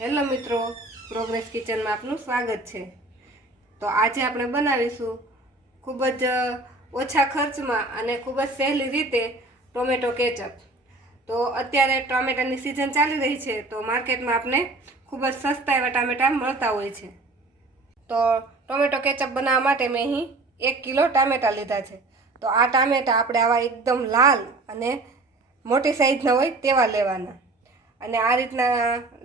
Hello મિત્રો, progress કિચનમાં આપનું સ્વાગત છે. તો આજે આપણે બનાવીશું ખૂબ જ ઓછા ખર્ચમાં અને ખૂબ જ સહેલી રીતે ટોમેટો કેચઅપ. તો અત્યારે ટામેટાની સિઝન ચાલી રહી છે, તો માર્કેટમાં આપણે ખૂબ જ સસ્તા એવા ટામેટા મળતા હોય છે. તો ટોમેટો કેચઅપ બનાવવા માટે મેં અહીં એક કિલો ટામેટા લીધા છે. તો આ ટામેટા આપણે આવા એકદમ લાલ અને મોટી સાઈઝના હોય તેવા લેવાના. અને આ રીતના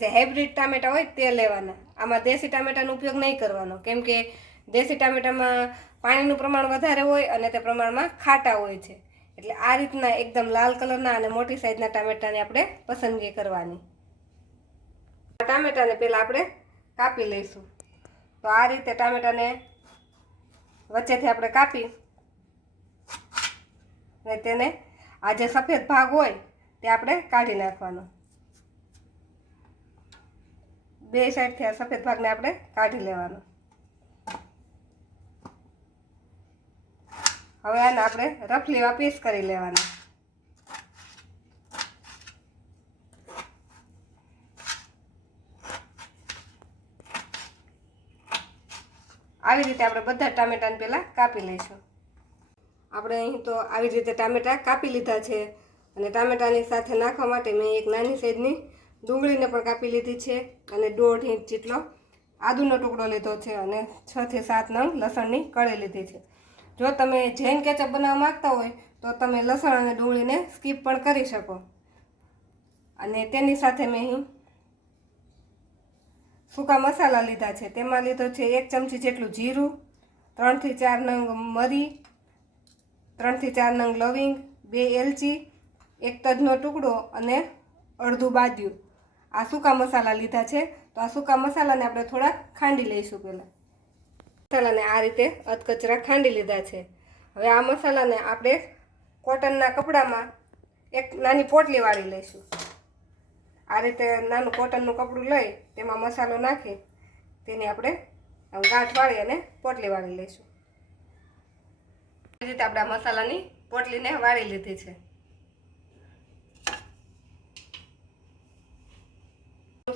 જે હાઇબ્રિડ ટામેટા હોય તે લેવાના. આમાં દેશી ટામેટાનો ઉપયોગ નહીં કરવાનો. કેમ કે દેશી ટામેટામાં પાણીનું પ્રમાણ વધારે હોય અને તે પ્રમાણમાં ખાટા હોય છે. એટલે આ રીતના એકદમ લાલ કલરના અને મોટી સાઇઝના ટામેટાની આપણે પસંદગી કરવાની. ટામેટાને પહેલાં આપણે કાપી લઈશું. તો આ રીતે ટામેટાને વચ્ચેથી આપણે કાપી અને તેને આ જે સફેદ ભાગ હોય તે આપણે કાઢી નાખવાનો. બે સાઈડથી આ સફેદ ભાગને આપણે કાઢી લેવાનો. હવે આને આપણે રફ લેવા પીસ કરી લેવાના. આવી રીતે આપણે બધા ટામેટાને પહેલાં કાપી લઈશું. આપણે અહીં તો આવી રીતે ટામેટાં કાપી લીધા છે. અને ટામેટાની સાથે નાખવા માટે મેં એક નાની સાઈઝની ડુંગળીને પણ કાપી લીધી છે અને દોઢ ઇંચ જેટલો આદુનો ટુકડો લીધો છે અને છથી સાત નંગ લસણની કળી લીધી છે. જો તમે જૈન કેચઅપ બનાવવા માંગતા હોય તો તમે લસણ અને ડુંગળીને સ્કીપ પણ કરી શકો. અને તેની સાથે મેં અહીં સૂકા મસાલા લીધા છે. તેમાં લીધો છે એક ચમચી જેટલું જીરું ત્રણથી ચાર નંગ મરી ત્રણથી ચાર નંગ લવિંગ, બે એલચી, એક તજનો ટુકડો અને અડધું બાદિયું આ સૂકા મસાલા લીધા છે. તો આ સૂકા મસાલાને આપણે થોડાક ખાંડી લઈશું પહેલાં. મસાલાને આ રીતે અધકચરા ખાંડી લીધા છે. હવે આ મસાલાને આપણે કોટનના કપડામાં એક નાની પોટલી વાળી લઈશું. આ રીતે નાનું કોટનનું કપડું લઈ તેમાં મસાલો નાખી તેની આપણે ગાંઠ વાળી અને પોટલી વાળી લઈશું. આ રીતે આપણે આ મસાલાની પોટલીને વાળી લીધી છે.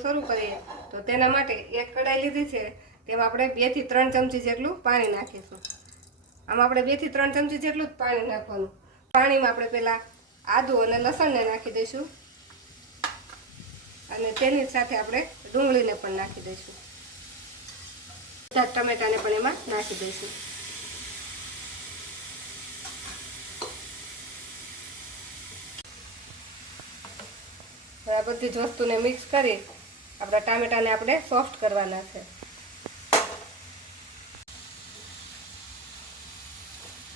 શરૂ કરીએ. તો તેના માટે એક કડાઈ લીધી છે. તેમાં આપણે બેથી ત્રણ ચમચી જેટલું પાણી નાખીશું. આમાં આપણે બેથી ત્રણ ચમચી જેટલું જ પાણી નાખવાનું. પાણીમાં આપણે પહેલાં આદુ અને લસણને નાખી દઈશું. અને તેની સાથે આપણે ડુંગળીને પણ નાખી દઈશું. બધા ટમેટાને પણ એમાં નાખી દઈશું. આ બધી જ વસ્તુને મિક્સ કરી આપણા ટામેટાને આપણે સોફ્ટ કરવાના છે.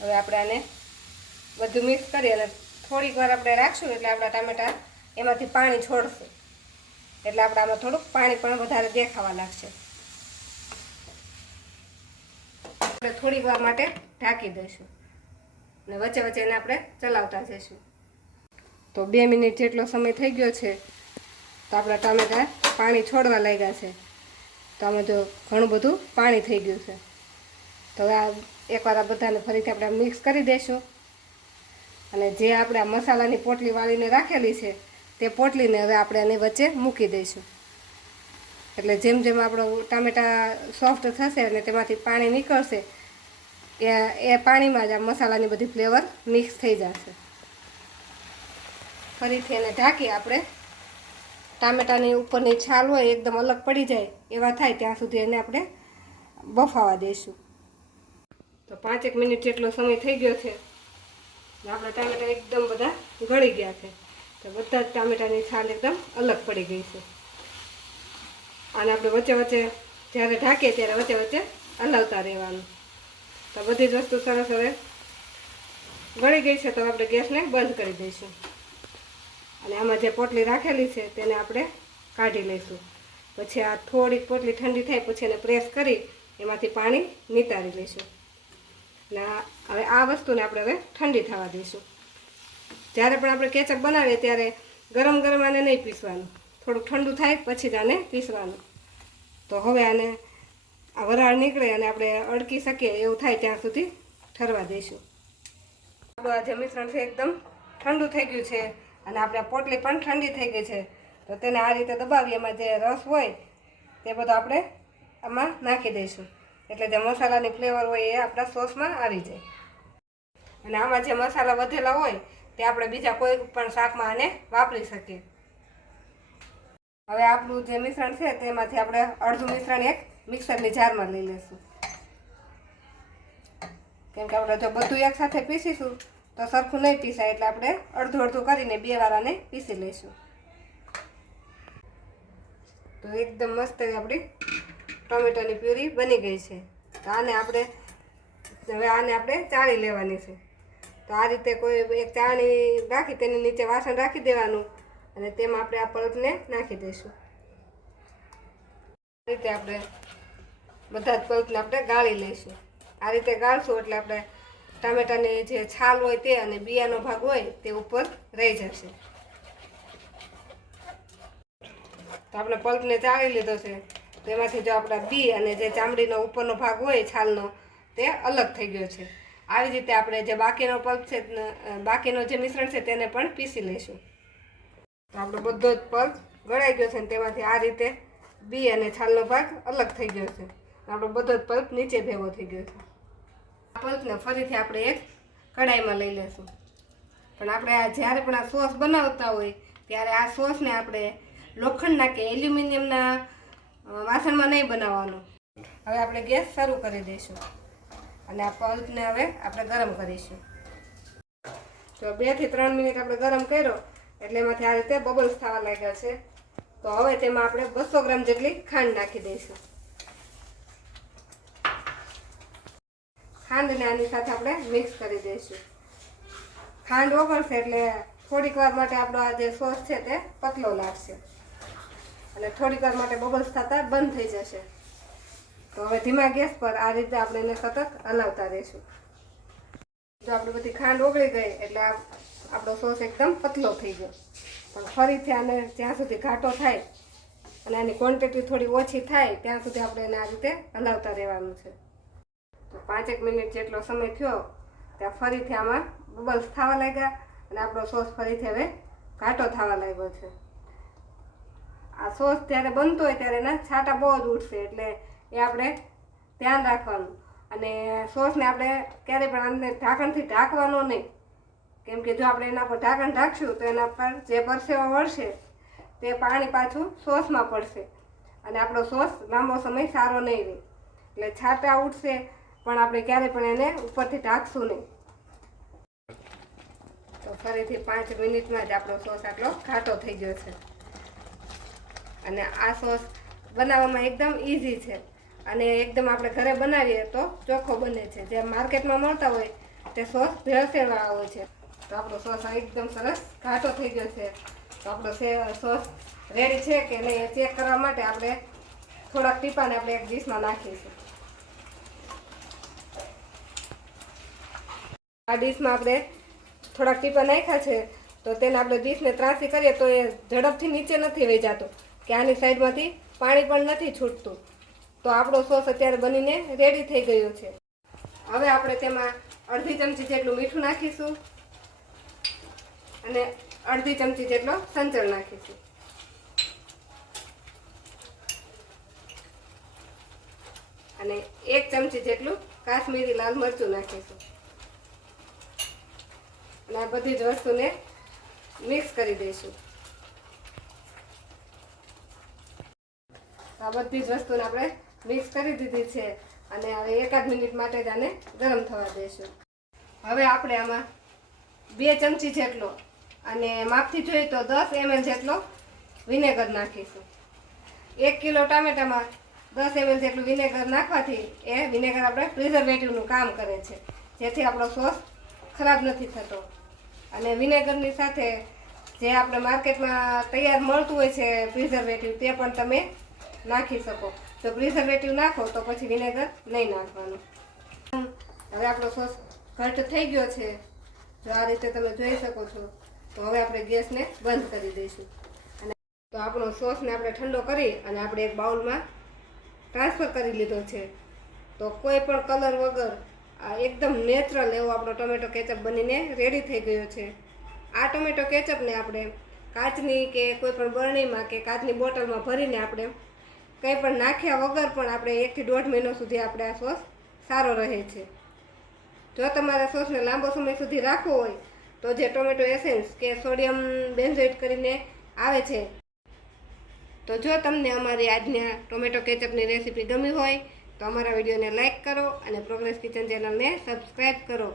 હવે આપણે આને બધું મિક્સ કરી અને થોડીક વાર આપણે રાખશું એટલે આપણા ટામેટા એમાંથી પાણી છોડશે. એટલે આપણે આમાં થોડુંક પાણી પણ વધારે દેખાવા લાગશે. આપણે થોડીક વાર માટે ઢાંકી દઈશું. અને વચ્ચે વચ્ચે એને આપણે ચલાવતા જઈશું. તો બે મિનિટ જેટલો સમય થઈ ગયો છે. તો આપણા ટામેટા પાણી છોડવા લાગ્યા છે. તો આમાં જો ઘણું બધું પાણી થઈ ગયું છે. તો હવે આ એકવાર આ બધાને ફરીથી આપણે મિક્સ કરી દઈશું અને જે આપણે મસાલાની પોટલી વાળીને રાખેલી છે, તે પોટલીને હવે આપણે એની વચ્ચે મૂકી દઈશું. એટલે જેમ જેમ આપણો ટામેટા સોફ્ટ થશે અને તેમાંથી પાણી નીકળશે, એ એ પાણીમાં જ આ મસાલાની બધી ફ્લેવર મિક્સ થઈ જશે. ફરીથી એને ઢાંકી આપણે ટામેટાની ઉપરની છાલ હોય એકદમ અલગ પડી જાય, એવા થાય ત્યાં સુધી એને આપણે બફાવા દઈશું. તો પાંચેક મિનિટ જેટલો સમય થઈ ગયો છે આપણા ટામેટા એકદમ બધા ગળી ગયા છે. તો બધા જ ટામેટાની છાલ એકદમ અલગ પડી ગઈ છે. અને આપણે વચ્ચે વચ્ચે જ્યારે ઢાંકીએ ત્યારે વચ્ચે વચ્ચે હલાવતા રહેવાનું. તો બધી જ વસ્તુ સરસ હવે ગળી ગઈ છે, તો આપણે ગેસને બંધ કરી દઈશું. અને આમાં જે પોટલી રાખેલી છે તેને આપણે કાઢી લઈશું. પછી આ થોડીક પોટલી ઠંડી થાય પછી એને પ્રેસ કરી એમાંથી પાણી નિતારી લઈશું. અને હવે આ વસ્તુને આપણે હવે ઠંડી થવા દઈશું. જ્યારે પણ આપણે કેચઅપ બનાવીએ ત્યારે ગરમ ગરમ આને નહીં પીસવાનું. થોડુંક ઠંડુ થાય પછી જ આને પીસવાનું. તો હવે આને આ વરાળ નીકળે અને આપણે અડકી શકીએ એવું થાય ત્યાં સુધી ઠરવા દઈશું. આપણું આ જે મિશ્રણ છે એકદમ ઠંડુ થઈ ગયું છે. અને આપણે પોટલી પણ ઠંડી થઈ ગઈ છે. તો તેને આ રીતે દબાવી એમાં જે રસ હોય તે બધો આપણે આમાં નાખી દઈશું. એટલે જે મસાલાની ફ્લેવર હોય એ આપણા સોસમાં આવી જાય. અને આમાં જે મસાલા વધેલા હોય તે આપણે બીજા કોઈ પણ શાકમાં આને વાપરી શકીએ. હવે આપણું જે મિશ્રણ છે તેમાંથી આપણે અડધું મિશ્રણ એક મિક્સરની જારમાં લઈ લઈશું. કેમ કે આપણે જો બધું એકસાથે પીસીશું તો સરખું નહીં પીસાય એટલે આપણે અડધું અડધું કરીને બે વાળાને પીસી લઈશું. તો એકદમ મસ્ત આપણી ટોમેટોની પ્યુરી બની ગઈ છે. તો આને આપણે હવે આને આપણે ચાળી લેવાની છે. તો આ રીતે કોઈ એક ચાણી રાખી તેની નીચે વાસણ રાખી દેવાનું અને તેમાં આપણે આ પલ્પને નાખી દઈશું. આ રીતે આપણે બધા જ પલ્પને આપણે ગાળી લઈશું. આ રીતે ગાળશું એટલે આપણે ટામેટાની જે છાલ હોય તે અને બિયાનો ભાગ હોય તે ઉપર રહી જશે. તો આપણે પલ્પને ચાળી લીધો છે. તેમાંથી જો આપણા બી અને જે ચામડીનો ઉપરનો ભાગ હોય છાલનો, તે અલગ થઈ ગયો છે. આવી રીતે આપણે જે બાકીનો પલ્પ છે બાકીનો જે મિશ્રણ છે તેને પણ પીસી લઈશું. તો આપણો બધો જ પલ્પ ગળાઈ ગયો છે અને તેમાંથી આ રીતે બી અને છાલનો ભાગ અલગ થઈ ગયો છે. આપણો બધો જ પલ્પ નીચે ભેગો થઈ ગયો છે. પલ્પને ફરીથી આપણે એક કડાઈમાં લઈ લેશું. પણ આપણે આ જ્યારે પણ આ સોસ બનાવતા હોય, ત્યારે આ સોસને આપણે લોખંડના કે એલ્યુમિનિયમના વાસણમાં નહીં બનાવવાનું. હવે આપણે ગેસ શરૂ કરી દઈશું. અને આ પલ્પને હવે આપણે ગરમ કરીશું. તો બેથી ત્રણ મિનિટ આપણે ગરમ કર્યો, એટલે એમાંથી આ રીતે બબલ્સ થવા લાગ્યા છે. તો હવે તેમાં આપણે બસો ગ્રામ જેટલી ખાંડ નાખી દઈશું. ખાંડને આની સાથે આપણે મિક્સ કરી દઈશું. ખાંડ ઓગળશે એટલે થોડીક વાર માટે આપણો આ જે સોસ છે તે પતલો લાગશે. અને થોડીક વાર માટે બબલ્સ થતા બંધ થઈ જશે. તો હવે ધીમા ગેસ પર આ રીતે આપણે એને સતત હલાવતા રહીશું. જો આપણી બધી ખાંડ ઓગળી ગઈ એટલે આપણો સોસ એકદમ પતલો થઈ ગયો. પણ ફરીથી આને જ્યાં સુધી ઘાટો થાય અને આની ક્વોન્ટિટી થોડી ઓછી થાય, ત્યાં સુધી આપણે એને આ રીતે હલાવતા રહેવાનું છે. પાંચેક મિનિટ જેટલો સમય થયો, ત્યાં ફરીથી આમાં બબલ્સ થવા લાગ્યા અને આપણો સોસ ફરીથી હવે ઘાટો થવા લાગ્યો છે. આ સોસ જ્યારે બનતો હોય ત્યારે એના છાંટા બહુ જ ઉઠશે એટલે એ આપણે ધ્યાન રાખવાનું. અને સોસને આપણે ક્યારેય પણ આને ઢાંકણથી ઢાંકવાનો નહીં. કેમ કે જો આપણે એના પર ઢાંકણ ઢાંકશું તો એના પર જે પરસેવો વળશે તે પાણી પાછું સોસમાં પડશે. અને આપણો સોસ લાંબો સમય સારો નહીં રહે. એટલે છાંટા ઉઠશે પણ આપણે ક્યારે પણ એને ઉપરથી ઢાંકશું નહીં. તો ફરીથી પાંચ મિનિટમાં જ આપણો સોસ આટલો ઘાટો થઈ ગયો છે. અને આ સોસ બનાવવામાં એકદમ ઇઝી છે. અને એકદમ આપણે ઘરે બનાવીએ તો ચોખ્ખો બને છે. જે માર્કેટમાં મળતા હોય તે સોસ ભેળસેળવાળા હોય છે. તો આપણો સોસ એકદમ સરસ ઘાટો થઈ ગયો છે. તો આપણો સોસ રેડી છે કે નહીં એ ચેક કરવા માટે આપણે થોડાક ટીપાને આપણે એક ડીશમાં નાખીશું. આ ડીશમાં આપણે થોડાક ટીપા નાખ્યા છે, તો તેને આપણે ડીશને ત્રાસી કરીએ તો એ ઝડપથી નીચે નથી વહી જતો, કે આની સાઈડમાંથી પાણી પણ નથી છૂટતું. તો આપણો સોસ અત્યારે બનીને રેડી થઈ ગયો છે. હવે આપણે તેમાં અડધી ચમચી જેટલું મીઠું નાખીશું અને અડધી ચમચી જેટલો સંચળ નાખીશું. અને એક ચમચી જેટલું કાશ્મીરી લાલ મરચું નાખીશું. અને આ બધી જ વસ્તુને મિક્સ કરી દઈશું. આ બધી જ વસ્તુને આપણે મિક્સ કરી દીધી છે અને હવે એકાદ મિનિટ માટે જ આને ગરમ થવા દઈશું. હવે આપણે આમાં બે ચમચી જેટલો અને માપથી જોઈએ તો દસ એમએલ જેટલો વિનેગર નાખીશું. એક કિલો ટામેટામાં દસ એમએલ જેટલું વિનેગર નાખવાથી એ વિનેગર આપણે પ્રિઝર્વેટિવનું કામ કરે છે. જેથી આપણો સોસ ખરાબ નથી થતો. અને વિનેગરની સાથે જે આપણે માર્કેટમાં તૈયાર મળતું હોય છે પ્રિઝર્વેટિવ તે પણ તમે નાખી શકો. જો પ્રિઝર્વેટિવ નાખો તો પછી વિનેગર નહીં નાખવાનું. હવે આપણો સોસ ઘટ થઈ ગયો છે. જો આ રીતે તમે જોઈ શકો છો, તો હવે આપણે ગેસને બંધ કરી દઈશું. અને તો આપણો સોસને આપણે ઠંડો કરી અને આપણે એક બાઉલમાં ટ્રાન્સફર કરી લીધો છે. તો કોઈ પણ કલર વગર આ એકદમ નેચરલ એવો આપણો ટોમેટો કેચઅપ બનીને રેડી થઈ ગયો છે. આ ટોમેટો કેચઅપને આપણે કાચની કે કોઈ પણ બરણીમાં કે કાચની બોટલમાં ભરીને આપણે કંઈ પણ નાખ્યા વગર પણ આપણે એકથી દોઢ મહિનો સુધી આપણે આ સોસ સારો રહે છે. જો તમારે સોસને લાંબો સમય સુધી રાખવો હોય, તો જે ટોમેટો એસેન્સ કે સોડિયમ બેન્ઝોઇટ કરીને આવે છે, તો જો તમને અમારી આજના ટોમેટો કેચઅપની રેસીપી ગમી હોય તો અમારા વિડીયોને લાઇક કરો અને પ્રોગ્રેસ કિચન ચેનલને સબસ્ક્રાઈબ કરો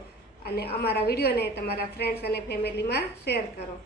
અને અમારા વિડીયોને તમારા ફ્રેન્ડ્સ અને ફેમિલીમાં શેર કરો.